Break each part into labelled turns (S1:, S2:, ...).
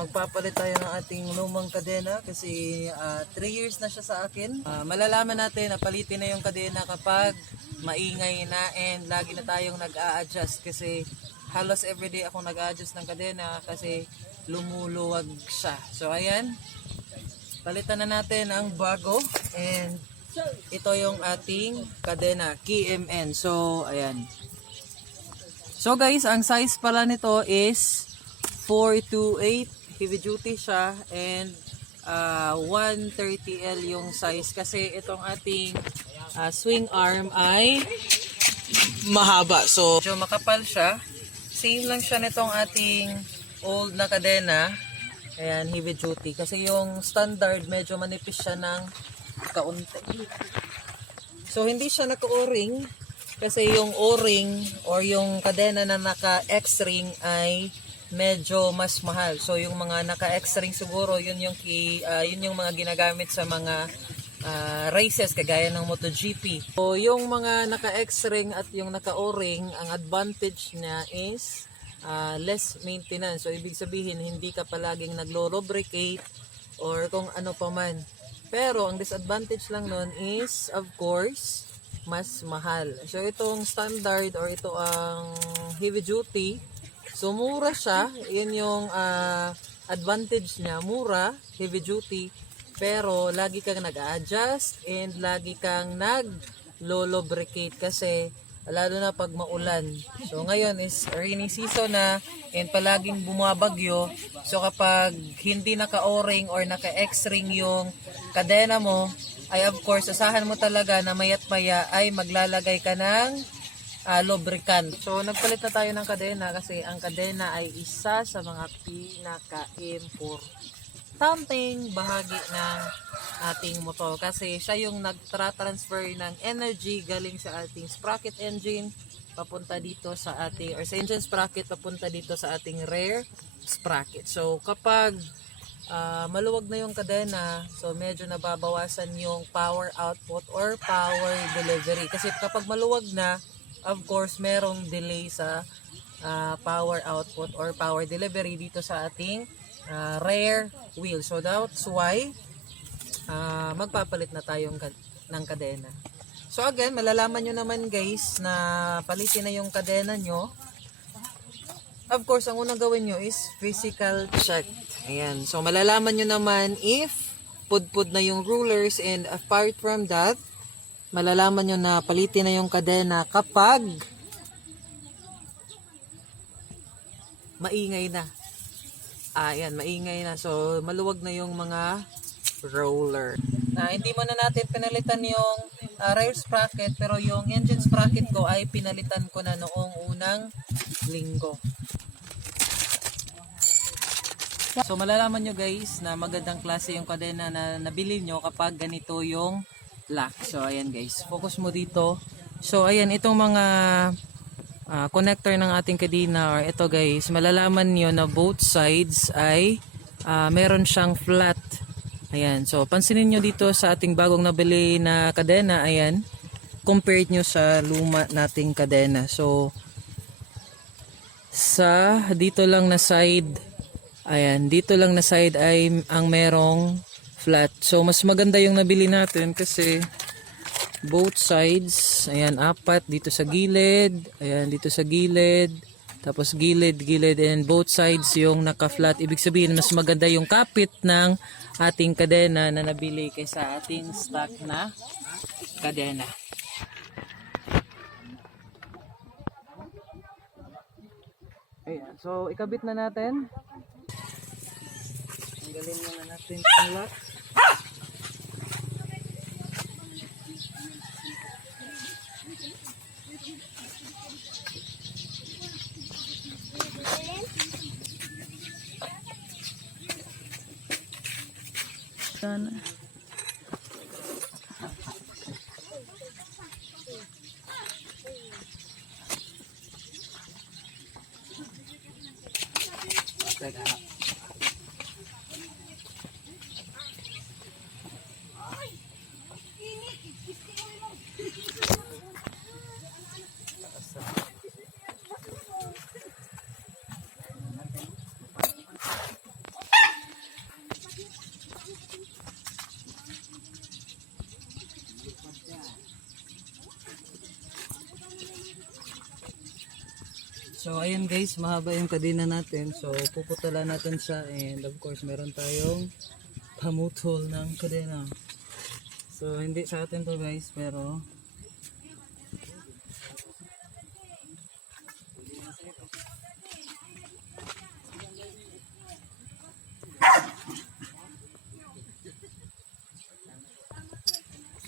S1: Magpapalit tayo ng ating lumang kadena kasi 3 years na siya sa akin. Ah, malalaman natin na palitin na yung kadena kapag maingay na and lagi na tayong nag-a-adjust kasi halos everyday ako nag-a-adjust ng kadena kasi lumuluwag siya. So ayan, palitan na natin ang bago and ito yung ating kadena KMN. So ayan. So guys, ang size pala nito is 428 heavy duty siya and uh, 130L yung size kasi itong ating uh, swing arm ay mahaba. So, medyo makapal siya. Same lang siya nitong ating old na kadena. Ayan, heavy duty. Kasi yung standard, medyo manipis siya ng kaunti. So, hindi siya naka-o-ring. Kasi yung o-ring or yung kadena na naka-X-ring ay medyo mas mahal. So yung mga naka X-ring siguro, yun yung ki, ah, yun yung mga ginagamit sa mga ah, races kagaya ng MotoGP. So yung mga naka X-ring at yung naka O-ring, ang advantage niya is ah, less maintenance. So ibig sabihin hindi ka palaging naglo-lubricate or kung ano pa man. Pero ang disadvantage lang nun is of course mas mahal. So itong standard or ito ang heavy duty So mura siya, yun yung ah, advantage niya, mura, heavy duty, pero lagi kang nag-adjust and lagi kang nag-lubricate kasi lalo na pag maulan. So ngayon is rainy season na and palaging bumabagyo. So kapag hindi naka-o-ring or naka-x-ring yung kadena mo, ay of course, asahan mo talaga na mayat maya ay maglalagay ka ng ah, lubricant. So, nagpalit na tayo ng kadena kasi ang kadena ay isa sa mga pinaka-importanting bahagi ng ating motor kasi siya yung nagtra-transfer ng energy galing sa ating sprocket engine papunta dito sa ating or sa engine sprocket papunta dito sa ating rear sprocket. So, kapag ah, maluwag na yung kadena, so medyo nababawasan yung power output or power delivery. Kasi kapag maluwag na, of course, merong delay sa ah, power output or power delivery dito sa ating ah, rear wheel. So that's why ah, magpapalit na kad- ng kadena. So again, malalaman nyo naman guys na palitin na yung kadena nyo. Of course, ang unang gawin nyo is physical check. Ayan. So malalaman nyo naman if pudpud na yung rulers and apart from that, malalaman nyo na palitin na yung kadena kapag maingay na. Ah, yan, maingay na. So, maluwag na yung mga roller. Na hindi mo na natin pinalitan yung ah, rear sprocket pero yung engine sprocket ko ay pinalitan ko na noong unang linggo. So malalaman nyo guys na magandang klase yung kadena na nabili nyo kapag ganito yung lock. So ayan guys, focus mo dito. So ayan, itong mga ah, connector ng ating kadena or ito guys, malalaman nyo na both sides ay ah, meron siyang flat. Ayan, so pansinin nyo dito sa ating bagong nabili na kadena, ayan, compared nyo sa luma nating kadena. So sa dito lang na side ayan dito lang na side ay ang merong flat so mas maganda yung nabili natin kasi both sides ayan apat dito sa gilid ayan dito sa gilid tapos gilid gilid and both sides yung naka flat ibig sabihin mas maganda yung kapit ng ating kadena na nabili kaysa ating stock na kadena Ayan. So, ikabit na natin. Tanggalin muna natin yung lock. Sana. Teka. So ayan guys, mahaba yung kadena natin. So puputalan natin siya and of course meron tayong pamutol ng kadena. So hindi sa atin to guys pero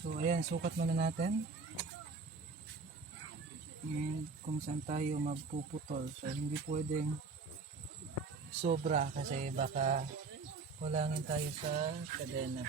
S1: So ayan, sukat muna natin. Kung saan tayo magpuputol. So hindi pwedeng sobra kasi baka kulangin tayo sa kadena.